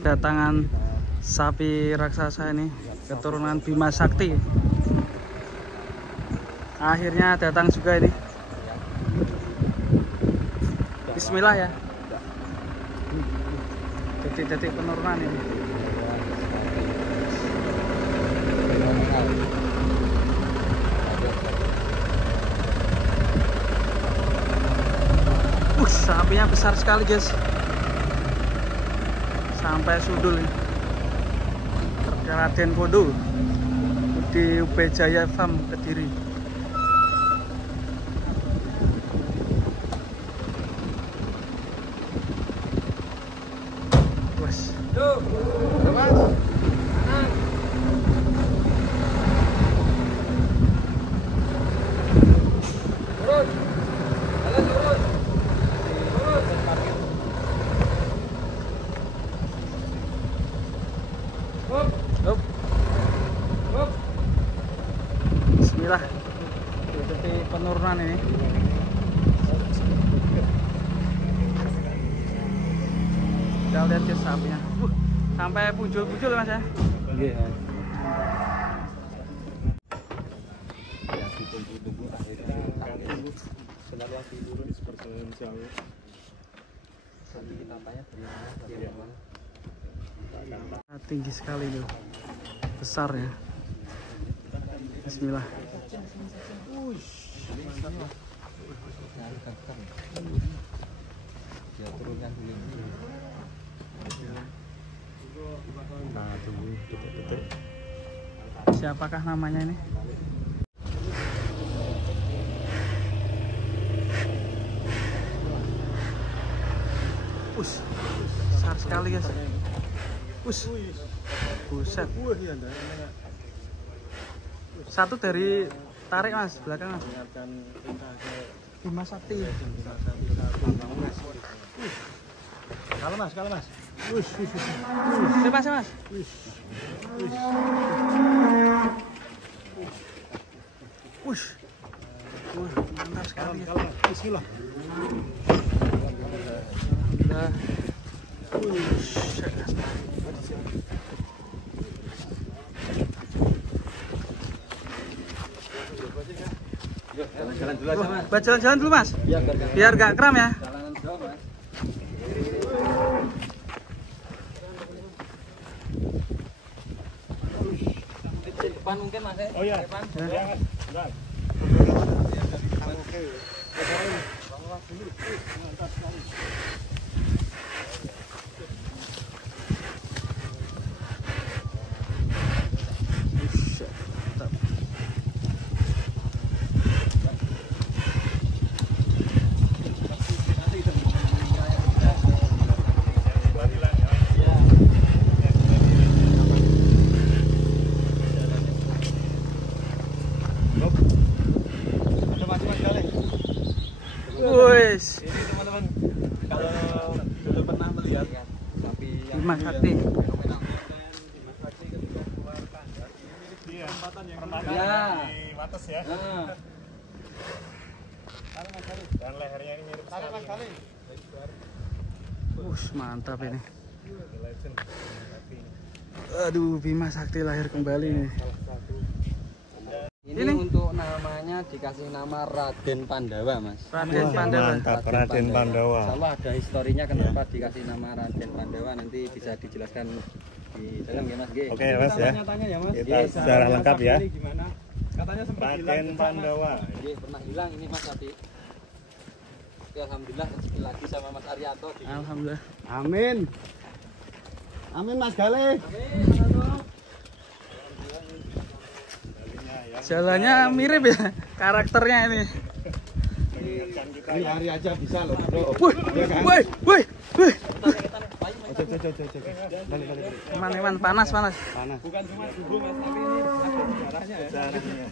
Datangan sapi raksasa ini, keturunan Bima Sakti. Akhirnya datang juga ini. Bismillah ya. Detik-detik penurunan ini. Sapinya besar sekali guys, sampai sundul ini. Raden Kondo di UB Jaya Farm Kediri. Wes. Bismillah, seperti penurunan ini. Kita lihat ke sapinya. Sampai punjul-punjul mas ya. Iya. Tinggi sekali tuh, besar ya. Bismillah. Nah, tunggu detik-detik. Siapakah namanya ini? Besar sekali guys. Buset. Satu dari tarik mas, belakang mas. Bima Sakti. Kalau mas. Mas. Mantap sekali. Bismillah. Jalan-jalan dulu mas, biar gak kram ya. Depan mungkin mas. Oh iya. Ini teman-teman, kalau dulu pernah melihat sapi yang Bima Sakti. Bima Sakti ketika keluar kandang, ini kesempatan yang di Mates ya. Dan lehernya ini mirip sekali. Mantap ini. Aduh, Bima Sakti lahir kembali nih. Ini untuk namanya dikasih nama Raden Pandawa mas. Raden Pandawa. Mantap, Raden Pandawa. Insyaallah ada historinya kenapa dikasih nama Raden Pandawa, nanti bisa dijelaskan di dalam ya mas. Oke mas ya. Tanya ya mas. Kita secara lengkap ya. Gimana? Katanya sempat Raden Pandawa. Pernah hilang ini mas tadi. Oke, alhamdulillah rezeki lagi sama Mas Aryato. Alhamdulillah. Amin. Amin Mas Gale. Jalannya mirip ya karakternya ini. Ini hari aja bisa loh. Woi. Balik. Eman, panas. Bukan cuma subuh mas, tapi ini ada sejarahnya ya.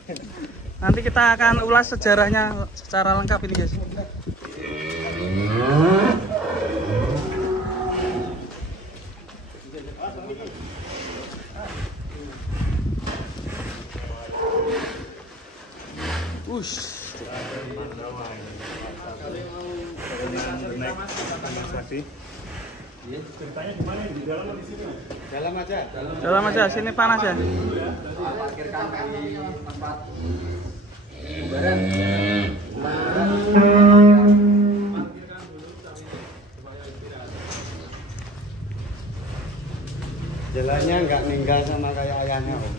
Nanti kita akan ulas sejarahnya secara lengkap ini guys. Ceritanya gimana di dalam atau di sini? Dalam aja. Dalam aja, sini panas ya. Parkirkan di tempat kubaran. Jalannya nggak ninggal sama kayak ayahnya, Om.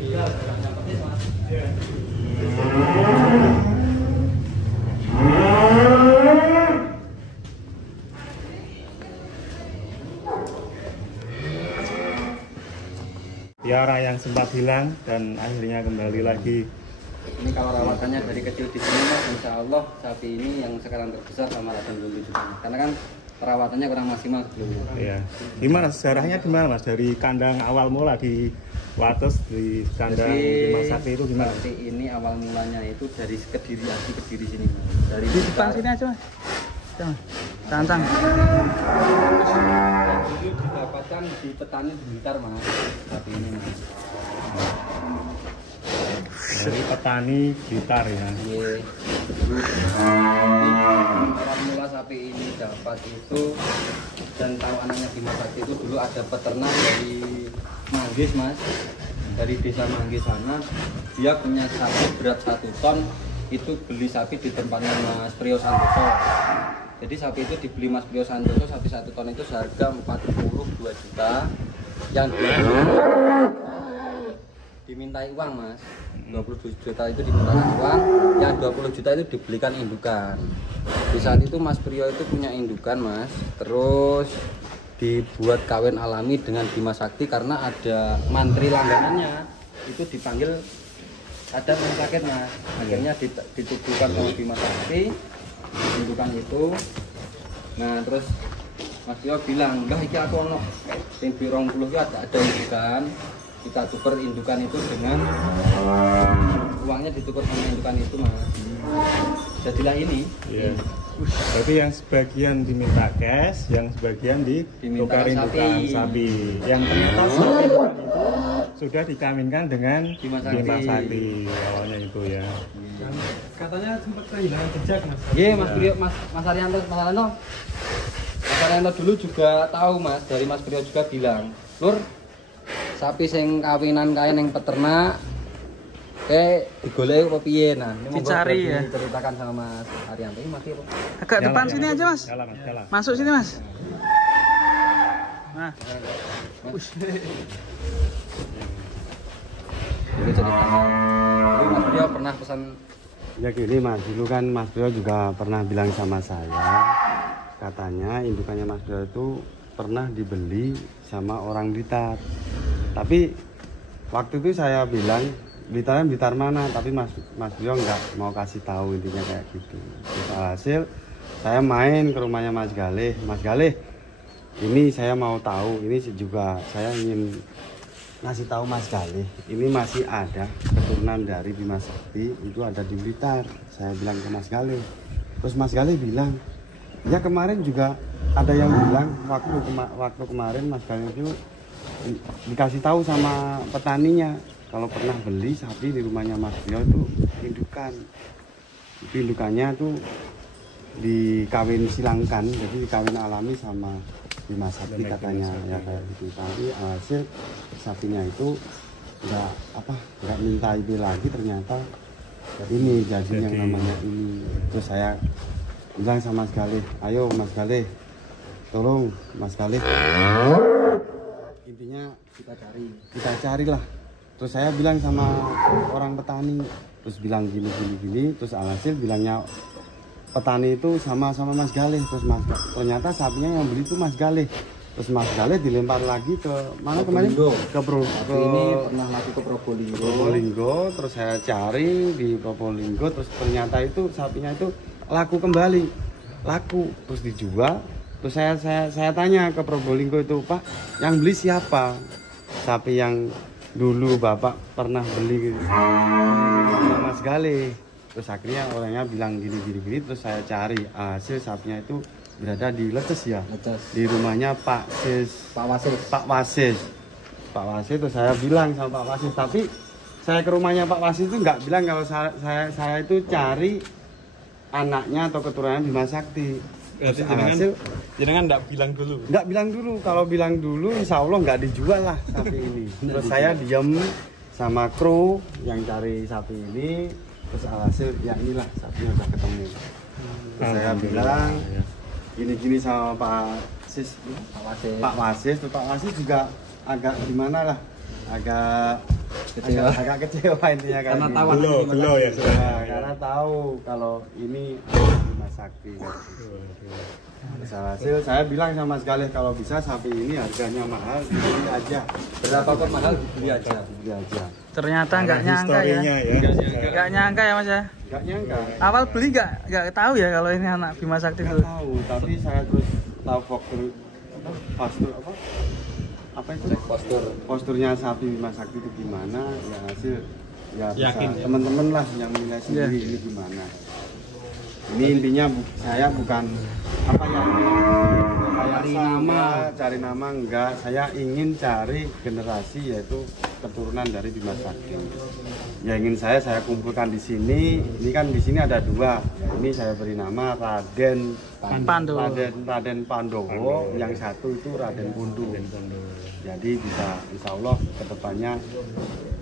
Iya, jalannya persis, Mas. Tiara yang sempat hilang dan akhirnya kembali lagi. Ini kalau rawatannya dari kecil di sini, Mas, insya Allah sapi ini yang sekarang terbesar sama 87 juta. Karena kan perawatannya kurang maksimal sebelumnya. Iya. Gimana sejarahnya gimana Mas? Dari kandang awal mula di Wates di kandang Bima Sakti itu gimana? Sapi ini awal mulanya itu dari Kediri, asli Kediri sini, Mas. Dari Di depan sini aja mas. Jangan. Tantang. Dan dulu didapatkan di petani di Blitar, Mas. Sapi ini, Mas. Dari petani Blitar ya. Iya. Awal mula sapi ini dapat itu dan tahu anaknya Bima Sakti itu dulu ada peternak dari Manggis, Mas. Dari desa Manggis sana, dia punya sapi berat 1 ton. Itu beli sapi di tempatnya Mas Priyo Santoso. Jadi sapi itu dibeli Mas Priyo Santoso, sapi 1 ton itu seharga 42 juta. Yang dia dimintai uang, Mas. 27 juta itu dimintakan uang, yang 20 juta itu dibelikan indukan. Di saat itu Mas Priyo itu punya indukan, Mas. Terus dibuat kawin alami dengan Bima Sakti karena ada mantri langganannya itu dipanggil ada yang sakit, Mas. Akhirnya ditubuhkan sama Bima Sakti indukan itu. Nah, terus Mas Priyo bilang, "Mbah, iki aku ono sing 20 iki ada indukan." Kita tukar indukan itu dengan uangnya ditukar sama indukan itu, Mas. Jadilah ini. Iya. Berarti yang sebagian diminta cash, yang sebagian ditukar indukan sapi. Yang ternyata sapi itu sudah dikawinkan dengan Bima Sakti awalnya itu ya. Katanya sempat kehilangan jejak mas. Iya, Mas Priyo, Mas Arianto dulu juga tahu, Mas. Dari Mas Priyo juga bilang, "Lur, sapi sing kawinan kae ning peternak kayak digoleki apa piye?" Nah, ini Dicari ya. Diceritakan sama Mas Arianto. Ini Mas Priyo. Agak depan sini aja mas. Jalan, Mas, jalan. Masuk sini mas. Nah. Dulu ceritanya. Dulu Mas Priyo pernah pesan. Ya gini Mas, dulu kan Mas Priyo juga pernah bilang sama saya, katanya indukannya Mas Priyo itu pernah dibeli sama orang Blitar. Tapi waktu itu saya bilang Blitar mana, tapi Mas Priyo nggak mau kasih tahu, intinya kayak gitu. Terus hasil saya main ke rumahnya Mas Galih. Mas Galih, ini saya mau tahu, ini juga saya ingin ngasih tahu Mas Galih, ini masih ada keturunan dari Bima Sakti, itu ada di Blitar. Saya bilang ke Mas Galih. Terus Mas Galih bilang, ya kemarin juga ada yang bilang waktu kemarin Mas Galih itu dikasih tahu sama petaninya kalau pernah beli sapi di rumahnya Mas Priyo itu indukan. Itu indukannya tuh dikawin silangkan, jadi dikawin alami sama Bima Sakti katanya ya kayak gitu. Tapi hasil sapinya itu nggak minta itu lagi, ternyata ini jadinya namanya ini. Terus saya bilang sama Mas Galih, ayo Mas Galih, tolong Mas Galih, intinya kita carilah. Terus saya bilang sama orang petani, terus bilang gini, terus alhasil bilangnya petani itu sama Mas Galih. Terus ternyata sapinya yang beli itu Mas Galih. Terus Mas Galih dilempar lagi ke mana kemarin? Ke ini pernah masuk ke Probolinggo. Terus saya cari di Probolinggo, terus ternyata itu sapinya itu laku kembali, terus dijual. Terus saya tanya ke Probolinggo itu, Pak, yang beli siapa? Sapi yang dulu Bapak pernah beli sama Mas Galih. Terus akhirnya orangnya bilang gini, terus saya cari hasil sapinya itu berada di Leces ya. Di rumahnya Pak Wasis. Terus saya bilang sama Pak Wasis, tapi saya ke rumahnya Pak Wasis itu nggak bilang kalau saya itu cari anaknya atau keturunannya Bima Sakti. Terus hasil Jangan enggak bilang dulu. Nggak bilang dulu, kalau bilang dulu insya Allah nggak dijual lah sapi ini. Terus saya diam sama kru yang cari sapi ini, terus alhasil ya inilah sapinya udah ketemu. Terus saya bilang gini-gini sama Pak Wasis, tuh Pak Wasis juga agak gimana lah, agak kecewa intinya Karena gitu. tahu Gelo ya Karena tahu kalau ini Bima Sakti. Terus hasil saya bilang sama sekali kalau bisa sapi ini harganya mahal, beli aja. Berapapun mahal dibeli aja. Beli aja. Ternyata nggak nyangka ya. Nggak nyangka ya Mas ya. Nggak nyangka. Awal beli nggak tahu ya kalau ini anak Bima Sakti Nggak itu. tahu, tapi saya terus tahu postur apa itu? Posturnya sapi Bima Sakti itu gimana? Ya hasil ya bisa teman-teman lah yang menilai sendiri ini gimana. Ini intinya saya bukan apa ya cari nama enggak, saya ingin cari generasi yaitu keturunan dari Bima Sakti. Ya ingin saya kumpulkan di sini. Ini kan di sini ada dua. Ya, ini saya beri nama Raden Pandowo. Yang satu itu Raden Pundu. Jadi bisa insya Allah kedepannya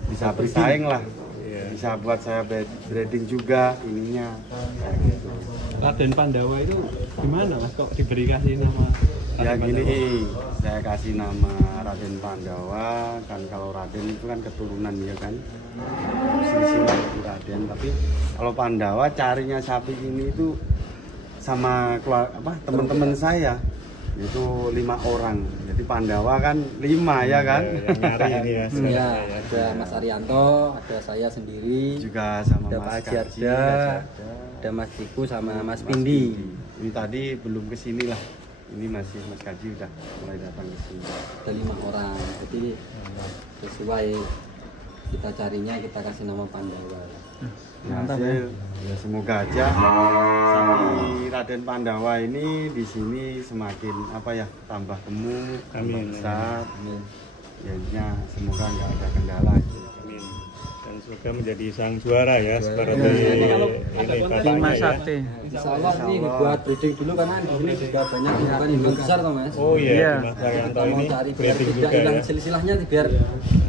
bisa bersaing lah. Bisa buat saya breeding juga ininya kayak gitu. Raden Pandawa itu gimana Mas kok kasih nama? Ya gini, saya kasih nama Raden Pandawa kan, kalau Raden itu kan keturunan ya kan, silsilah itu Raden. Tapi kalau Pandawa carinya sapi ini itu sama teman-teman saya itu 5 orang. Jadi Pandawa kan 5 ya kan. Nyari ini ya. Ya, ada Mas Arianto, ada saya sendiri, Juga sama ada Mas Pak Gaji, ada Mas Diku sama Mas Pindi. Ini tadi belum kesini lah. Ini masih Mas Gaji udah mulai datang ke sini. Ada 5 orang. Jadi sesuai kita carinya kita kasih nama Pandawa. Ya, hasil, ya semoga aja sapi Raden Pandawa ini di sini semakin tambah gemuk, tambah besar. Ya intinya semoga nggak ada kendala. Amin. Dan semoga menjadi sang juara ya seperti Bima Sakti. Insya Allah ini buat breeding dulu karena di sini juga banyak indukan induk besar toh Mas. Oh iya, Iya. Mas Arianto Kita mau ini cari biar breeding tidak juga hilang ya. silsilahnya biar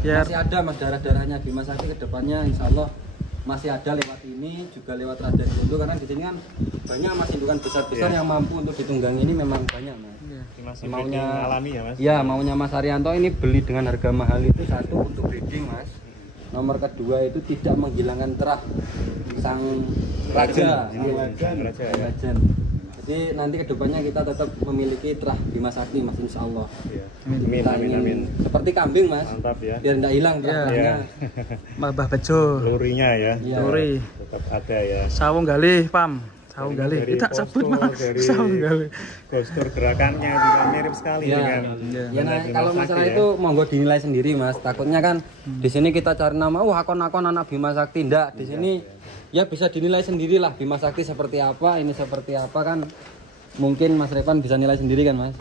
Biar masih ada Mas darah-darahnya Bima Sakti ke depannya insya Allah masih ada lewat ini juga lewat Raden Pundu karena di sini kan banyak Mas indukan besar-besar yang mampu untuk ditunggangi ini memang banyak Mas. Masih Maunya breeding alami ya Mas. Ya maunya Mas Arianto ini beli dengan harga mahal itu satu untuk breeding Mas. Nomor kedua itu tidak menghilangkan terah sang raja. Raja ya. Legend. Jadi nanti kedepannya kita tetap memiliki terah Bima Sakti Mas insya Allah. Iya. Amin Kita amin ingin amin. seperti kambing Mas. Mantap ya. Biar tidak hilang Iya. terahnya. Mbah Bejo, Lurinya ya. Iya. Turi, Tetap ada ya. Sawung Galih, Pam. Sawung Galih. Dari Kita sebut postur, Mas. dari Sawung Galih. postur gerakannya juga mirip sekali Ya, dengan ya nah, Bima kalau Sakti masalah ya. itu monggo dinilai sendiri Mas. Takutnya kan di sini kita cari nama, wah akon-akon anak Bima Sakti ndak. Di sini ya bisa dinilai sendirilah Bima Sakti seperti apa, ini seperti apa kan. Mungkin Mas Revan bisa nilai sendiri kan Mas.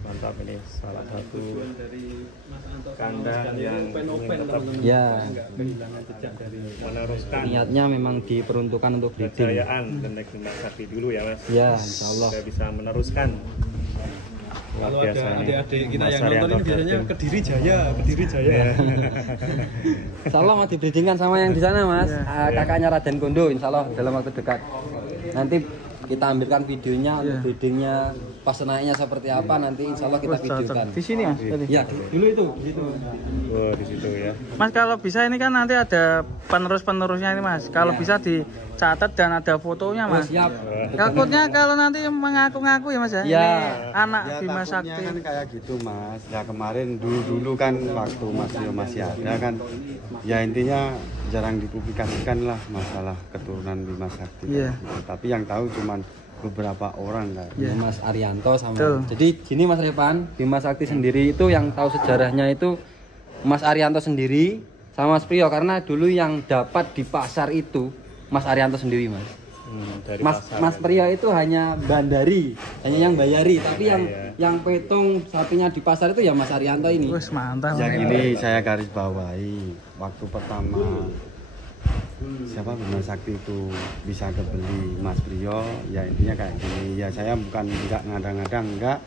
Mantap ini salah satu kandang yang ingin tetap Ya, meneruskan niatnya memang diperuntukkan untuk breeding. kejayaan Kelenteng Bima Sakti dulu ya Mas. Ya, insya Allah. Supaya bisa meneruskan. Kalau Luar ada biasa ini. adik-adik kita Mas yang nonton ini Arianto biasanya Gading. Kediri Jaya. Insya Allah mau dibreedingkan sama yang di sana Mas. Kakaknya Raden Kondo Insya Allah dalam waktu dekat. Nanti kita ambilkan videonya untuk breedingnya, pas naiknya seperti apa nanti Insya Allah kita videokan. Di sini Mas. tadi. Ya, dulu itu di situ. Oh, di situ ya. Mas kalau bisa ini kan nanti ada penerus-penerusnya ini Mas. Kalau bisa dicatat dan ada fotonya Oh, Mas. siap. Takutnya kalau nanti mengaku-ngaku ya Mas ya. Ya. Ini anak Ya Bima takutnya Sakti. kan kayak gitu Mas. Ya kemarin dulu kan waktu masih ada kan. Ya intinya jarang dipublikasikan lah masalah keturunan Bima Sakti. Iya. Gitu. Tapi yang tahu cuman beberapa orang kan. Iya. Mas Arianto sama. Betul. Jadi gini Mas Revan, Bima Sakti sendiri itu yang tahu sejarahnya itu Mas Arianto sendiri sama Mas Priyo karena dulu yang dapat di pasar itu Mas Arianto sendiri Mas. Dari Mas pasar. Mas Priyo itu hanya bandari, hanya yang bayari, tapi yang petong sapinya di pasar itu ya Mas Arianto ini. Wes mantap. Yang ini saya garis bawahi waktu pertama siapa Bima Sakti itu bisa kebeli Mas Priyo, ya intinya kayak gini. Ya saya bukan enggak ngadang-ngadang, enggak.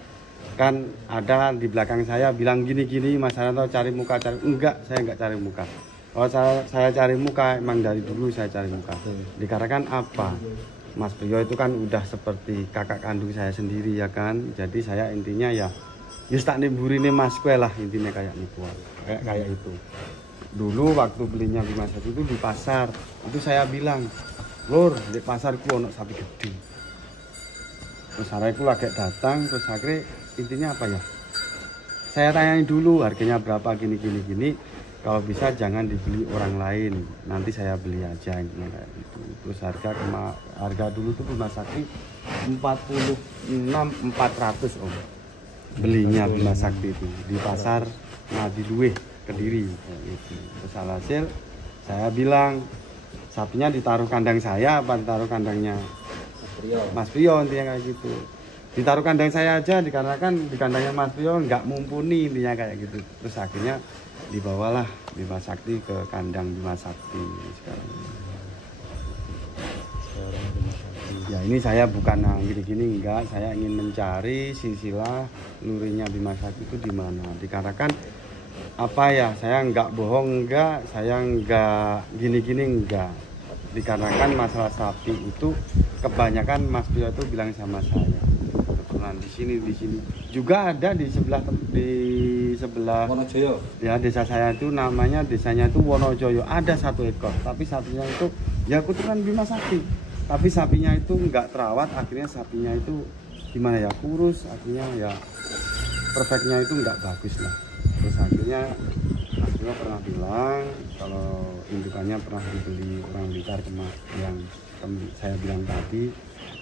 Kan ada di belakang saya bilang gini-gini, Mas Haryanto cari muka, cari. Enggak, saya enggak cari muka. Kalau saya cari muka, emang dari dulu saya cari muka. Dikarenakan apa? Mas Priyo itu kan udah seperti kakak kandung saya sendiri ya kan. Jadi saya intinya ya yus tak nimburine Mas kue lah, intinya kayak niku. Kayak itu. Dulu waktu belinya Bima Sakti itu di pasar, itu saya bilang, "Lur, di pasar ku ono sapi gede." Terus hari itu lagi datang, terus akhirnya intinya apa ya? Saya tanyain dulu harganya berapa gini. Kalau bisa jangan dibeli orang lain, nanti saya beli aja intinya kayak gitu. Terus harga dulu tuh Bima Sakti 46.400 Om. Belinya Bima Sakti itu di pasar Ngadiluih Kediri gitu. Terus alhasil saya bilang sapinya ditaruh kandang saya apa ditaruh kandangnya Mas Priyo intinya kayak gitu. Ditaruh kandang saya aja dikarenakan di kandangnya Mas Priyo nggak mumpuni intinya kayak gitu. Terus akhirnya dibawalah Bima Sakti ke kandang Bima Sakti sekarang. Ya ini saya bukan gini-gini enggak, saya ingin mencari silsilah lurinya Bima Sakti itu di mana. Dikarenakan apa ya, saya enggak bohong enggak, saya enggak gini-gini enggak. Dikarenakan masalah sapi itu kebanyakan Mas Priyo itu bilang sama saya. Kebetulan di sini juga ada di sebelah Wonojoyo. Ya desa saya itu namanya desanya itu Wonojoyo, ada 1 ekor, tapi sapinya itu ya keturunan Bima Sakti. Tapi sapinya itu enggak terawat, akhirnya sapinya itu gimana ya, kurus, akhirnya ya perfectnya itu enggak bagus lah. Terus akhirnya Mas Priyo pernah bilang kalau indukannya pernah dibeli orang Blitar yang saya bilang tadi.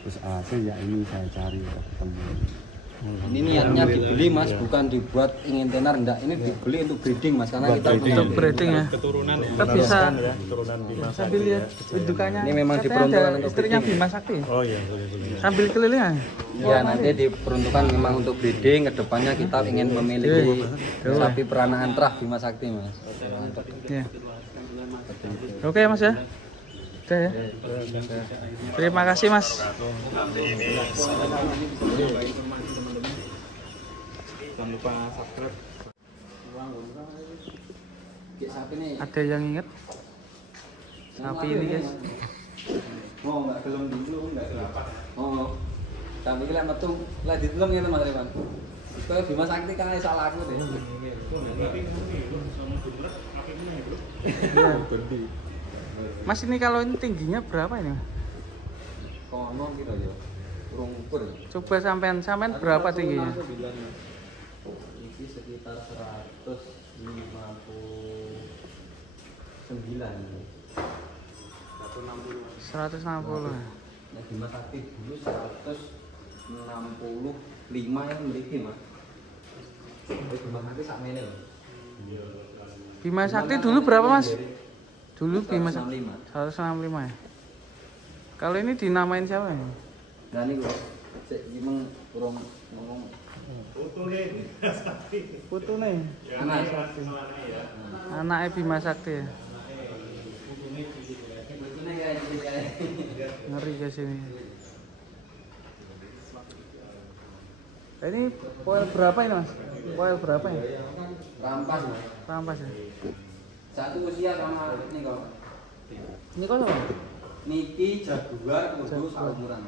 Terus hasil ya ini saya cari ketemu. Ini niatnya dibeli Mas, bukan dibuat ingin tenar, enggak. Ini dibeli untuk breeding Mas, karena kita punya Untuk breeding ya. Keturunan Kita bisa ya, keturunan Bima sambil lihat indukannya. Ini memang Katanya diperuntukkan ada untuk istrinya breeding. Bima Sakti. Oh iya, boleh. Sambil keliling ya. Ya nanti diperuntukkan memang untuk breeding. Kedepannya kita ingin memiliki sapi peranaan terah Bima Sakti Mas. Ya. Oke Mas ya. Oke ya. Terima kasih Mas. Jangan lupa subscribe. Ada yang inget sapi ini guys? Oh enggak gelem dulu enggak apa. Oh. Sapi iki lek metu lek ditelung ngene Mas Revan. Kaya Bima Sakti kan salah aku deh. Mas ini kalau ini tingginya berapa ini? Kono kira ya. Urung ukur. Coba sampean berapa tingginya? Ini sekitar 160. Nah, Bima Sakti dulu 165 yang memiliki Mas. Bima Sakti sakmene lho. Bima Sakti dulu berapa Mas? Dulu Bima Sakti 165. 165 ya. Kalau ini dinamain siapa ya? Nah niku cek gimeng urung ngomong. Putune. Anak. Anaknya Bima Sakti ya. Putune kayak Ngeri guys ini. Ini poel berapa ini Mas? Poel berapa ya? rampas Mas. Rampas ya. Satu usia sama ini kok. Ini kok apa? Niki Jaguar kudu saumuran.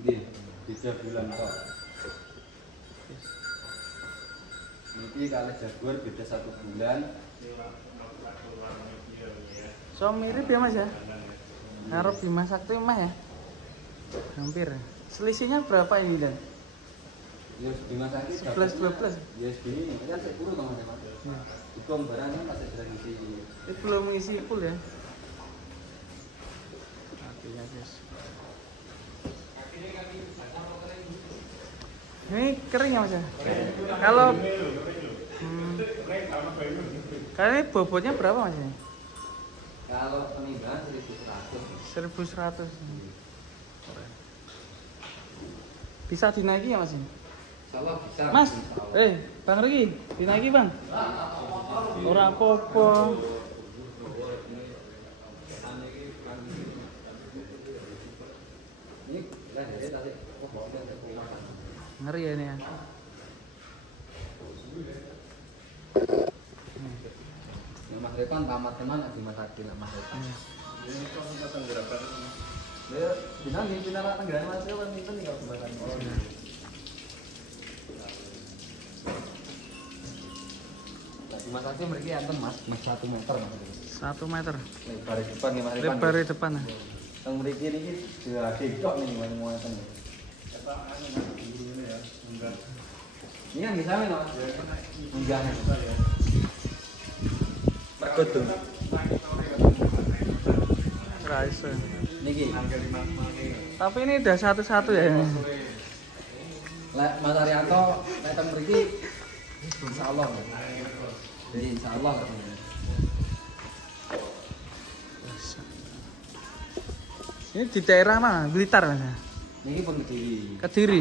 Nggih, 3 bulan kok. Niki kali Jaguar beda 1 bulan. So mirip ya Mas ya? Karo Bima Sakti mah ya? Hampir. Selisihnya berapa ini dan? Ya Bima Sakti 11-12. ya segini, kan saya kurang Mas. Hukum barangnya masih ada ngisi. Ini belum mengisi full ya? Artinya guys. Ini kering ya Mas ya? Kalau kalau ini bobotnya berapa Mas ini? Kalau penimbangan 1.100. 1.100. Bisa dinaiki ya Mas ini? Insyaallah bisa. Mas, Bang Riki, dinaiki Bang? Ora apa-apa. Ngeri ya ini ya. Mas Repan tamat teman di Mas Adi lah Mas Repan. Ini kok kita tenggerakan. Dia pindah lah tenggerakan Mas Repan pindah nih kalau kembali. Di Mas Adi mereka anten Mas 1 meter Mas. 1 meter. Lebar depan nih Mas Repan. Lebar depan. Yang mereka ini sudah dikok nih mau anten. Ini yang bisa nih Mas. Enggak. Merkut tuh. Raisa. Niki. Tapi ini udah satu-satu ya. Mas Arianto datang pergi. Insyaallah. Jadi insyaallah. Ini di daerah mana? Blitar Mas. Niki pun Kediri. Kediri.